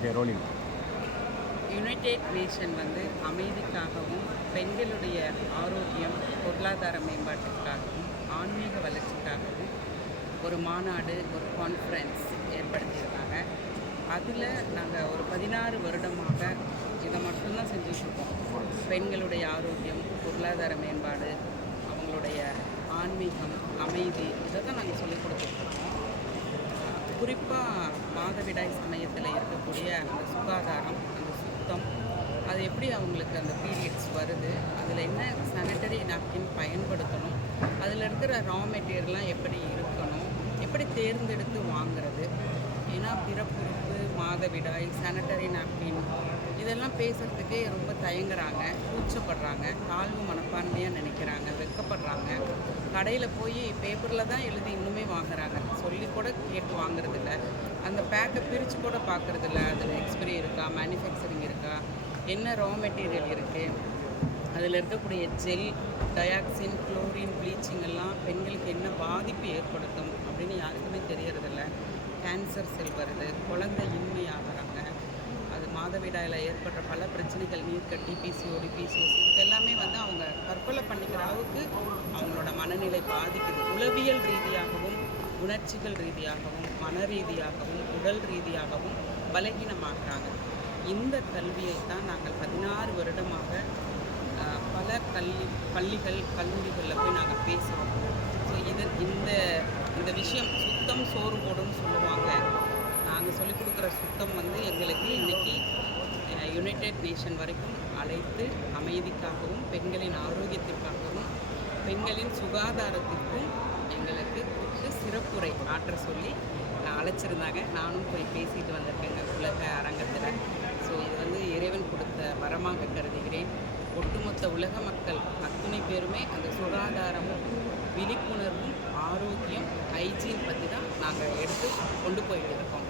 Okay, rolling. United nation வந்து அமைதிக்காகவும், பெண்களுடைய ஆரோக்கியம், பொருளாதார மேம்பாட்டுக்காகவும், ஆன்மீக வளர்ச்சிக்காகவும் ஒரு மாநாடு, ஒரு கான்ஃபரன்ஸ் ஏற்படுத்தியிருக்காங்க. அதில் நாங்கள் ஒரு 16 வருடமாக இதை மட்டும்தான் செஞ்சுட்ருக்கோம். பெண்களுடைய ஆரோக்கியம், பொருளாதார மேம்பாடு, அவங்களுடைய ஆன்மீகம், அமைதி, இதை தான் நாங்கள் சொல்லிக் கொடுத்துட்ருக்கோம். குறிப்பாக மாதவிடாய் சமயத்தில் இருக்கக்கூடிய அந்த சுகாதாரம், அந்த சுத்தம், அது எப்படி அவங்களுக்கு அந்த பீரியட்ஸ் வருது, அதில் என்ன சானிட்டரி நாப்கின் பயன்படுத்தணும், அதில் இருக்கிற ரா மெட்டீரியல்லாம் எப்படி இருக்கணும், எப்படி தேர்ந்தெடுத்து வாங்கிறது. ஏன்னா பிறப்புறுப்பு, மாதவிடாய், சானிட்டரி நாப்கின் இதெல்லாம் பேசுகிறதுக்கே ரொம்ப தயங்குறாங்க, கூச்சப்படுறாங்க, தாழ்வு மனப்பான்மையாக நினைக்கிறாங்க, வெட்கப்படுறாங்க. கடையில் போய் பேப்பரில் தான் எழுதி இன்னுமே வாங்குறாங்க, சொல்லி கூட கேட்டு வாங்குறதில்ல. அந்த பேக்கை பிரித்து கூட பார்க்குறதில்ல, அதில் எக்ஸ்பிரி இருக்கா, மேனுஃபேக்சரிங் இருக்கா, என்ன ரா மெட்டீரியல் இருக்குது, அதில் இருக்கக்கூடிய ஜெல், டயாக்சின், குளோரின், ப்ளீச்சிங் எல்லாம் பெண்களுக்கு என்ன பாதிப்பு ஏற்படுத்தும் அப்படின்னு யாருக்குமே தெரியறதில்ல. கேன்சர் செல் வருது, குழந்தை இன்மையாகிறாங்க, அது மாதவிடாயில் ஏற்படுற பல பிரச்சனைகள், நீர்க்கட்டி, பிசிஓடி, பிசிஓசி, இதுக்கு எல்லாமே வந்து அவங்க தற்கொலை பண்ணிக்கிற அளவுக்கு அவங்களோட மனநிலை பாதிக்குது. உளவியல் ரீதியாகவும், உணர்ச்சிகள் ரீதியாகவும், மன ரீதியாகவும், உடல் ரீதியாகவும் பலகீனமாகிறாங்க. இந்த கல்வியை தான் நாங்கள் 16 வருடமாக பல பள்ளிகள், கல்லூரிகளில் போய் நாங்கள் பேசுகிறோம். ஸோ இந்த விஷயம் சுத்தம் சோறு போடும்னு சொல்லுவாங்க. நாங்கள் சொல்லிக் கொடுக்குற சுத்தம் வந்து எங்களுக்கு இன்றைக்கி யுனைடெட் நேஷன் வரைக்கும் அழைத்து அமைதிக்காகவும், பெண்களின் ஆரோக்கியத்திற்காகவும், பெண்களின் சுகாதாரத்திற்கும் எங்களுக்கு சிறப்புரை ஆற்ற சொல்லி அழைச்சிருந்தாங்க. நானும் போய் பேசிட்டு வந்திருக்கேங்க உலக அரங்கத்தில். ஸோ இது வந்து இறைவன் கொடுத்த வரமாக கருதுகிறேன். ஒட்டுமொத்த உலக மக்கள் அத்தனை பேருமே அந்த சுகாதாரமும், விழிப்புணர்வும், ஆரோக்கியம், ஹைஜீன் பற்றி தான் நாங்கள் எடுத்து கொண்டு போயிட்டு இருக்கோம்.